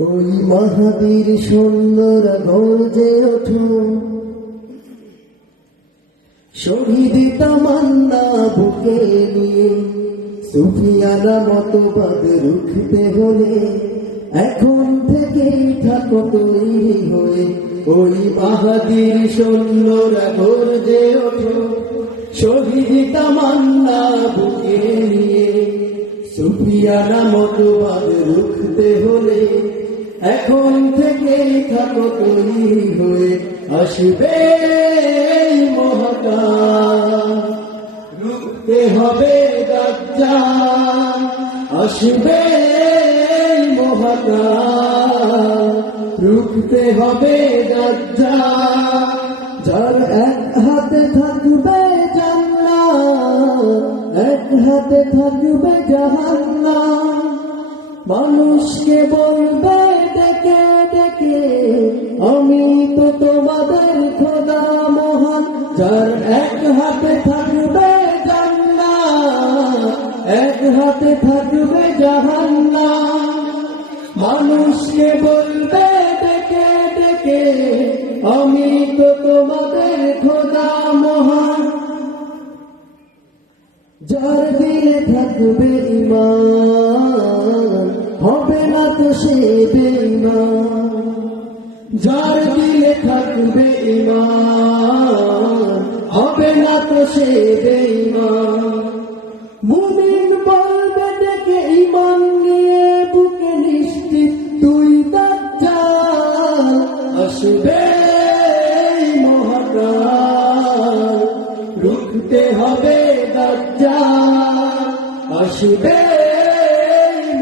ওই মাহাবীর সৈন্যরা গর্জে ওঠো, শহীদ তামান্না বুকে নিয়ে। সুফিয়ানা মতবাদ রুখতে হলে এখন থেকে থাকো তৈরি হয়ে। ওই মাহাবীর সৈন্যরা গর্জে ওঠো, শহীদ তামান্না বুকে নিয়ে। সুফিয়ানা মতবাদ রুখতে হলে এখন থেকে থাকো তৈরি হয়ে। আসবে মহাকাল, রুখতে হবে দাজ্জাল। আসবে মহাকাল, রুখতে হবে দাজ্জাল। যার এক হাতে থাকবে জান্নাত, এক হাতে থাকবে জাহান্নাম। মানুষকে বলবে ডেকে ডেকে, আমি তো তোমাদের খোদা মহান। যার এক হাতে থাকবে জান্নাত, এক হাতে থাকবে জাহান্নাম। মানুষকে বলবে ডেকে ডেকে, আমি তো তোমাদের খোদা মহান। যার দিলে থাকবে ঈমান, হবে না তো সে বেঈমান। যার দিলে থাকবে ঈমান, হবে না তো সে বেঈমান। মুমিন বলবে ডেকে ঈমান নিয়ে বুকে নিশ্চিত, তুই দাজ্জাল। আসবে মহাকাল, রুখতে হবে দাজ্জাল। আসবে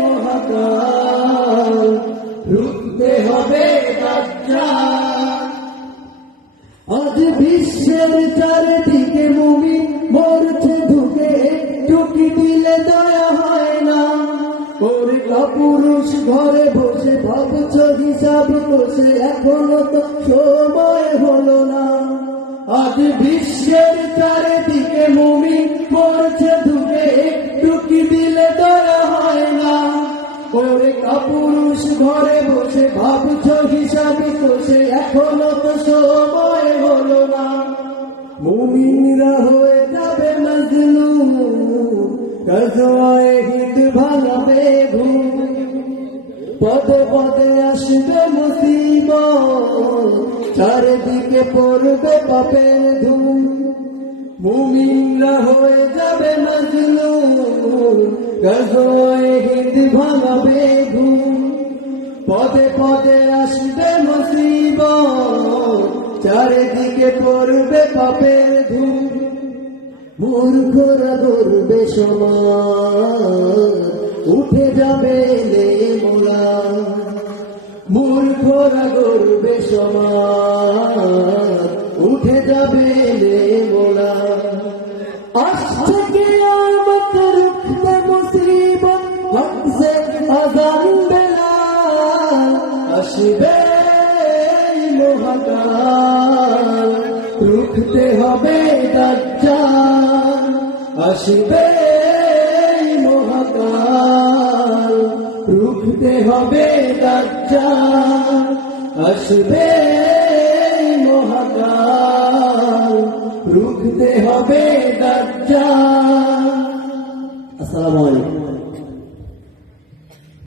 মহাকাল, রুখতে হবে দাজ্জাল। আজ বিশ্বের চারিদিকে মুমিন মরছে ধুকে, টুকি দিলে দয়া হয় না। ওর কাপুরুষ ঘরে বসে ভাবছ হিসাব কষে, এখনো তো সময় হলো না। আজ বিশ্বের চারিদিকে মুমিন মরছে ধুকে, টুকি দিলে দয়া হয় না। ওরে কাপুরুষ ঘরে বসে ভাবছ হিসাব কষে, এখনো তো সময় হলো না। মুমিনরা হয়ে যাবে মজলুম, গজওয়ায়ে হিন্দ ভাঙাবে ঘুম। পদে পদে আসবে মুসিবত, চারিদিকে পড়বে পাপের ধুম। মুমিনরা হয়ে যাবে মজলুম, গজওয়ায়ে হিন্দ ভাঙাবে ঘুম। পদে পদে আসবে মুসিবত, চারিদিকে পড়বে পাপের ধুম। মূর্খরা গর্বে সমান, উঠে যাবে এলে মোলা। মূর্খরা গর্বে সমান, উঠে যাবে এলে মোলা। আসছে কিয়ামত, রুখতে মুসিবত, হক সে আযান বেলাল। আসবে মহাকাল, রুখতে হবে দাজ্জাল। আসবে মহাকাল, রুখতে হবে দাজ্জাল। আসবে মহাকাল, রুখতে হবে দাজ্জাল। আসসালামু আলাইকুম।